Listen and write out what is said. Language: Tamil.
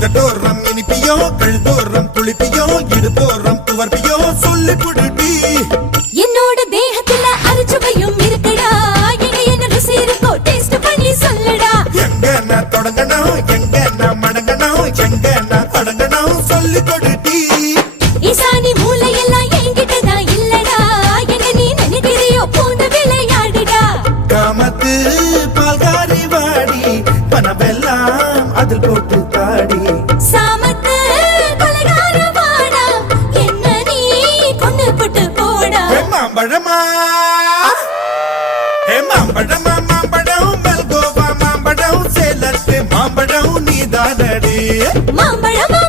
உதட்டோரம் இனிப்பியோ கழுத்தோரம் புளிப்பியோ இடுப்போரம் துவர்ப்பியோ சொல்லி புடுடி என்னோட தேகத்துல அரிச்சுவையும் இருக்குடா என்ன ருசி இருக்கோ டேஸ்ட் பண்ணி சொல்லுடா எங்க நான் தொடங்கணும் எங்க நான் மடங்கணும் எங்க நான் தொடங்கணும் சொல்லி கொடுடி ஈசானி மூளையெல்லாம் என்கிட்டதான் இல்லடா என்ன நீ நினைக்கிறியோ பூந்த விளையாடுடா காமத்து பால்காரி வாடி பணமெல்லாம் அதில் போட்டு தாடி சாமத்து கொலைகார வாடா என்ன நீ கொண்டு போட்டு போடா மாம்பழமா மாம்பழமா மாம்பழம் மல்கோவா மாம்பழம் சேலத்து மாம்பழம் நீதானடி மாம்பழமா